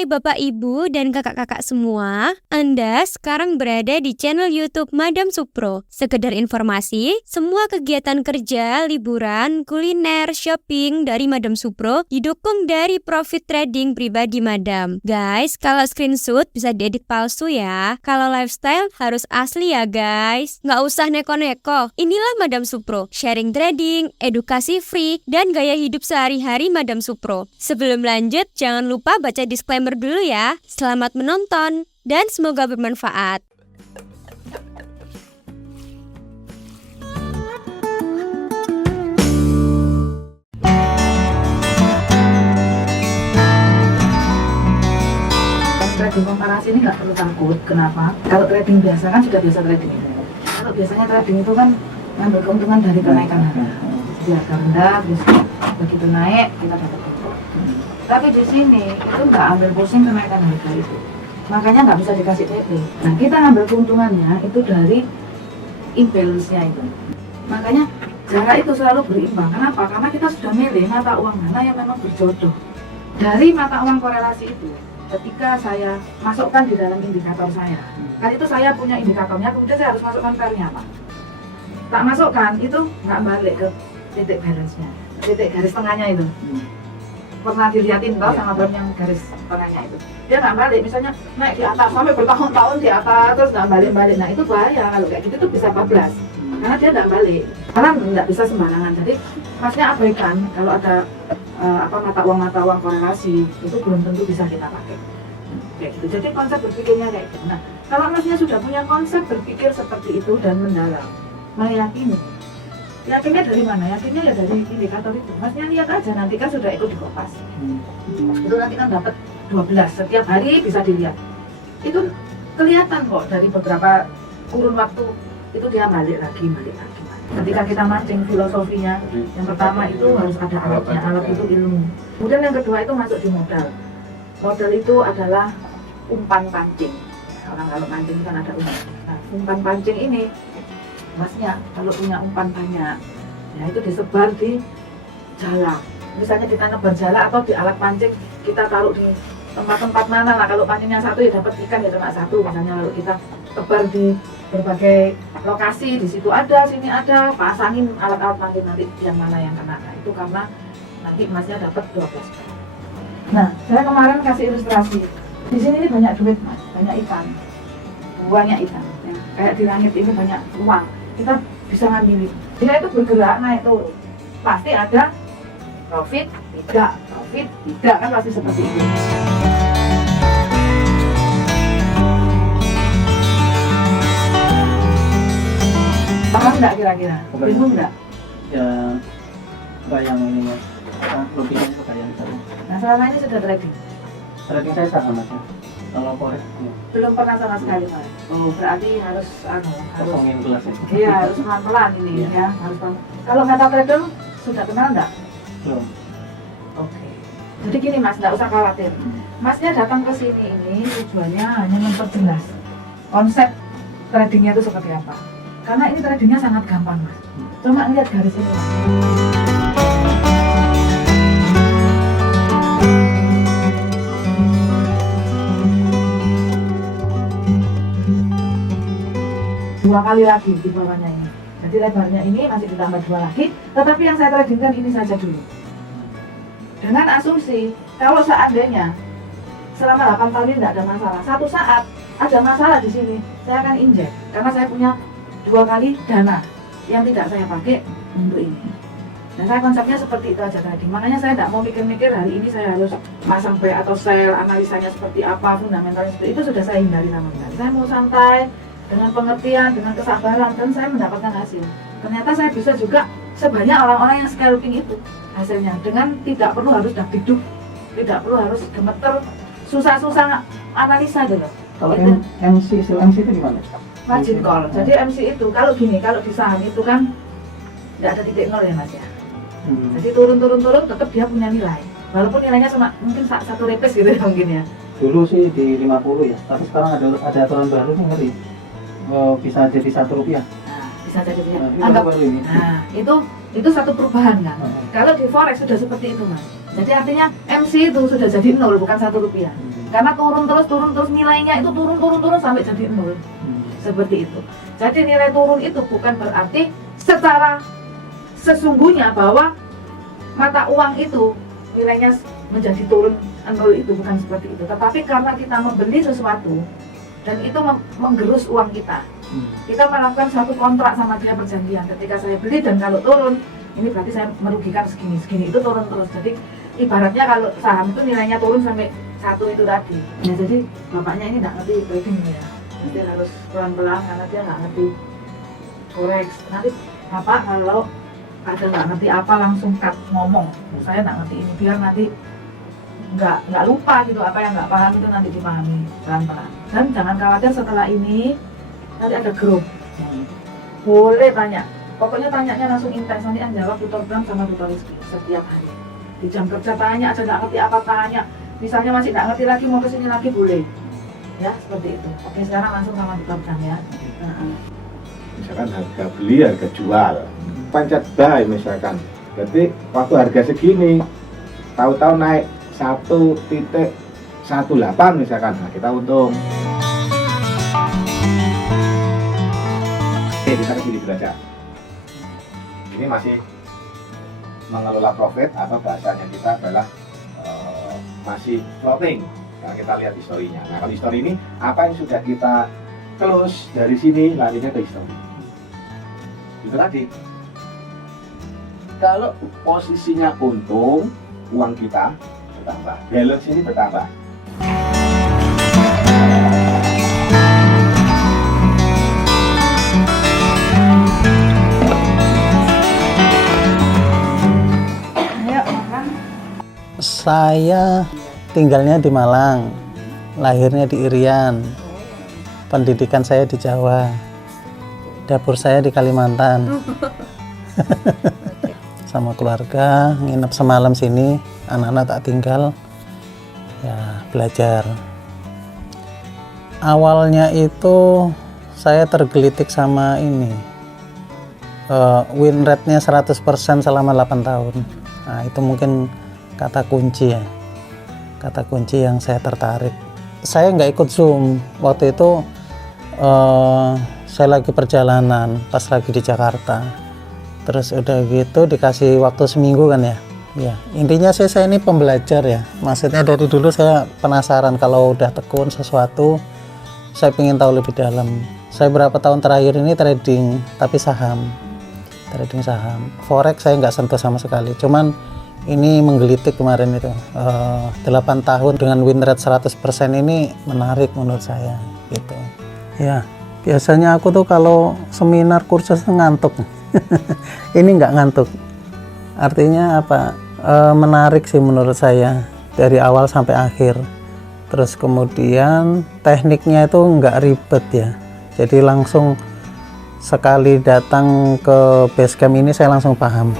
Hai Bapak Ibu dan kakak-kakak semua, Anda sekarang berada di channel YouTube Madam Supro. Sekedar informasi, semua kegiatan kerja, liburan, kuliner, shopping dari Madam Supro didukung dari profit trading pribadi Madam. Guys, kalau screenshot bisa diedit palsu ya. Kalau lifestyle harus asli ya guys. Nggak usah neko-neko. Inilah Madam Supro, sharing trading, edukasi free, dan gaya hidup sehari-hari Madam Supro. Sebelum lanjut, jangan lupa baca disclaimer dulu ya. Selamat menonton dan semoga bermanfaat. Trading komparasi ini nggak perlu takut. Kenapa? Kalau trading biasa kan sudah biasa trading itu. Kalau biasanya trading itu kan ngambil keuntungan dari kenaikan harga. Jadi harga rendah, terus begitu naik kita dapat untung. Tapi di sini itu nggak ambil pusing kenaikan harga itu. Makanya nggak bisa dikasih TP. Nah kita ngambil keuntungannya itu dari imbalance-nya itu. Makanya jarak itu selalu berimbang. Kenapa? Karena kita sudah milih mata uang mana yang memang berjodoh. Dari mata uang korelasi itu, ketika saya masukkan di dalam indikator saya, kan itu saya punya indikatornya, kemudian saya harus masukkan pairnya apa? Tak masukkan, itu nggak balik ke titik balance-nya, titik garis tengahnya itu. Pernah dilihatin toh sama bom yang garis tengahnya itu, dia nggak balik, misalnya naik di atas sampai bertahun-tahun di atas terus nggak balik-balik. Nah itu bahaya, kalau kayak gitu tuh bisa bablas karena dia nggak balik, karena nggak bisa sembarangan. Jadi masnya abaikan kalau ada mata uang korelasi itu belum tentu bisa kita pakai kayak gitu. Jadi konsep berpikirnya kayak gitu. Nah kalau masnya sudah punya konsep berpikir seperti itu dan mendalam, meyakini. Yakinnya dari mana? Yakinnya ya dari indikator itu. Masnya lihat aja, nanti kan sudah ikut di Kompas. Itu nanti kan dapat 12 setiap hari bisa dilihat. Itu kelihatan kok dari beberapa kurun waktu itu dia balik lagi. Ketika kita mancing filosofinya, yang pertama itu harus ada alatnya, alat itu ilmu. Kemudian yang kedua itu masuk di modal. Modal itu adalah umpan pancing. Orang kalau mancing kan ada umpan. Nah, umpan pancing ini, masnya kalau punya umpan banyak, ya itu disebar di jala. Misalnya kita nebar jala atau di alat pancing kita taruh di tempat-tempat mana. Nah kalau pancingnya satu ya dapat ikan ya cuma satu. Misalnya lalu kita tebar di berbagai lokasi, di situ ada, sini ada, pasangin alat-alat pancing, nanti yang mana yang kena. Nah, itu karena nanti emasnya dapat 12 perak. Nah, saya kemarin kasih ilustrasi. Di sini ini banyak duit mas, banyak ikan, banyak ikan. Ya. Kayak di langit ini banyak uang. Kita bisa ngambilin. Dia itu bergerak naik turun. Pasti ada profit, tidak kan pasti seperti itu. Paham nggak kira-kira? Bingung nggak? Ya, bayang ini mas. Logikanya kebayang saya. Nah selama ini sudah trading? Trading saya sama mas ya. Kalau forex Belum pernah sama sekali mas. Oh berarti harus kosongin gelas ya. Iya harus pelan-pelan ini ya. Harus pelan. Kalau nggak tahu trading sudah kenal nggak? Belum. Oke. Jadi gini mas, nggak usah khawatir. Masnya datang ke sini ini tujuannya hanya memperjelas konsep tradingnya itu seperti apa. Karena ini tradingnya sangat gampang mas. Cuma lihat garis ini mas. Dua kali lagi di bawahnya ini. Jadi lebarnya ini masih ditambah 2 lagi. Tetapi yang saya tradingkan ini saja dulu. Dengan asumsi kalau seandainya selama 8 tahun ini tidak ada masalah, satu saat ada masalah di sini, saya akan injek karena saya punya 2 kali dana yang tidak saya pakai untuk ini. Dan saya konsepnya seperti itu aja tadi. Makanya saya tidak mau mikir-mikir hari ini saya harus pasang buy atau sell, analisanya seperti apa, fundamentalnya seperti itu sudah saya hindari sama sekali. Saya mau santai dengan pengertian, dengan kesabaran, dan saya mendapatkan hasil. Ternyata saya bisa juga sebanyak orang-orang yang scalping itu hasilnya dengan tidak perlu harus dagdikduk, tidak perlu harus gemeter, susah-susah analisa dulu. Kalau MC itu gimana? Margin call. Jadi MC itu kalau gini, kalau di saham itu kan tidak ada titik nol ya mas ya. Jadi turun tetap dia punya nilai. Walaupun nilainya cuma mungkin 1 repes gitu ya mungkin ya. Dulu sih di 50 ya, tapi sekarang ada aturan baru nih ngeri. Bisa jadi Rp1. Nah, bisa jadi punya. Nah, Anggap baru ini. Nah, itu satu perubahan kan. Kalau di forex sudah seperti itu mas. Jadi artinya MC itu sudah jadi 0 bukan Rp1. karena turun terus nilainya itu turun sampai jadi 0. Seperti itu. Jadi nilai turun itu bukan berarti secara sesungguhnya bahwa mata uang itu nilainya menjadi turun 0, itu bukan seperti itu. Tetapi karena kita membeli sesuatu dan itu menggerus uang kita, kita melakukan satu kontrak sama dia, perjanjian. Ketika saya beli dan kalau turun, ini berarti saya merugikan segini, itu turun terus. Jadi ibaratnya kalau saham itu nilainya turun sampai 1 itu tadi. Nah, jadi bapaknya ini nggak ngerti trading ya. Nanti harus pelan-pelan karena dia nggak ngerti forex. Nanti bapak kalau ada nggak ngerti apa langsung cut ngomong, saya nggak ngerti ini, biar nanti nggak lupa gitu, apa yang nggak paham itu nanti dipahami pelan-pelan. Dan jangan khawatir, setelah ini nanti ada grup, boleh tanya, pokoknya tanyanya langsung intens, nanti yang jawab tutor Bram sama tutor Rizky setiap hari. Di jam kerja tanya aja, nggak ngerti apa tanya, misalnya masih nggak ngerti lagi mau kesini lagi boleh ya, seperti itu. Oke, sekarang langsung sama tutor Bram ya. Misalkan harga beli, harga jual, pencet buy misalkan, berarti waktu harga segini tahu-tahu naik 1.18 misalkan, nah kita untung. Oke, kita ke sini belajar. Ini masih mengelola profit atau bahasanya kita adalah masih floating. Nah, kita lihat historinya. Nah, kalau histori ini apa yang sudah kita close dari sini, larinya ke histori. Itu tadi. Kalau posisinya untung, uang kita bertambah, balance ini bertambah. Ayo makan. Saya tinggalnya di Malang, lahirnya di Irian, pendidikan saya di Jawa, dapur saya di Kalimantan. Sama keluarga, nginep semalam sini, anak-anak tak tinggal, ya belajar. Awalnya itu saya tergelitik sama ini, win rate-nya 100% selama 8 tahun. Nah, itu mungkin kata kunci ya, kata kunci yang saya tertarik. Saya nggak ikut Zoom, waktu itu saya lagi perjalanan, pas lagi di Jakarta. Terus udah gitu dikasih waktu seminggu kan ya. Ya, intinya saya ini pembelajar ya. Maksudnya dari dulu saya penasaran, kalau udah tekun sesuatu, saya ingin tahu lebih dalam. Saya berapa tahun terakhir ini trading, tapi saham. Trading saham. Forex saya nggak sentuh sama sekali. Cuman ini menggelitik kemarin itu. 8 tahun dengan win rate 100% ini menarik menurut saya gitu. Ya, biasanya aku tuh kalau seminar kursus ngantuk. Ini nggak ngantuk, artinya apa, menarik sih menurut saya dari awal sampai akhir. Terus kemudian tekniknya itu nggak ribet ya, jadi langsung sekali datang ke basecamp ini saya langsung paham.